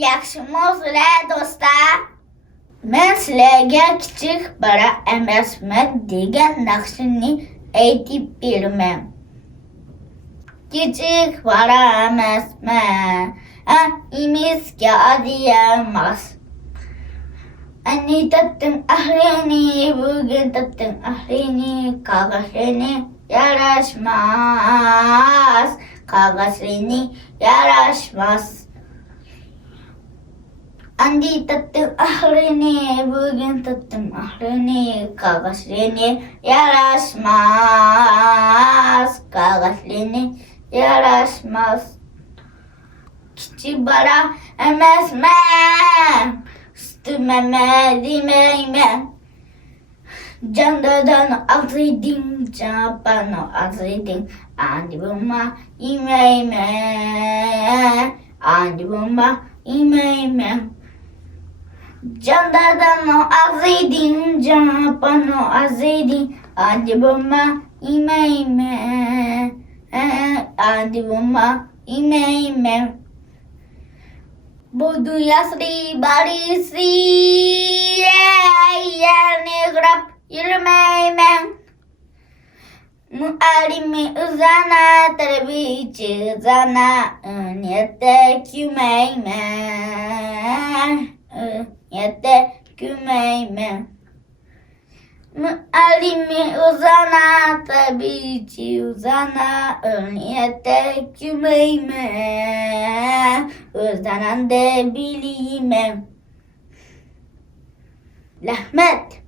Yaxshimisiz do'stlar? Men sizlarga kichik bola emasman degan naqshni aytib beraman. Kichik bola emasman, imizga adiyamas. Ani tattim ahrini, bugün tattim ahrini, qog'ozini yarashmas, qog'ozini yarashmas. Andi tattim ahrini, bugün tattim ahrini, qog'ozini yarashmas, qog'ozini yarashmas. Kichik bola emasman, üstüme demeymen. Candadan azydin, capano azydin, andi bulma imeymen, andi bulma imeymen. Candadan azydin, capano azydin, andi bulma imeymen, andi bulma imeymen. Bu dünyasını barisi yerine kırıp yürümeymen. Muallimi uzana, terbiyeçi uzana, niyette kümeymen, niyette kümeymen. Muallimi uzana, terbiyeçi uzana, niyette kümeymen. Özlenen de bileyim. Rahmet.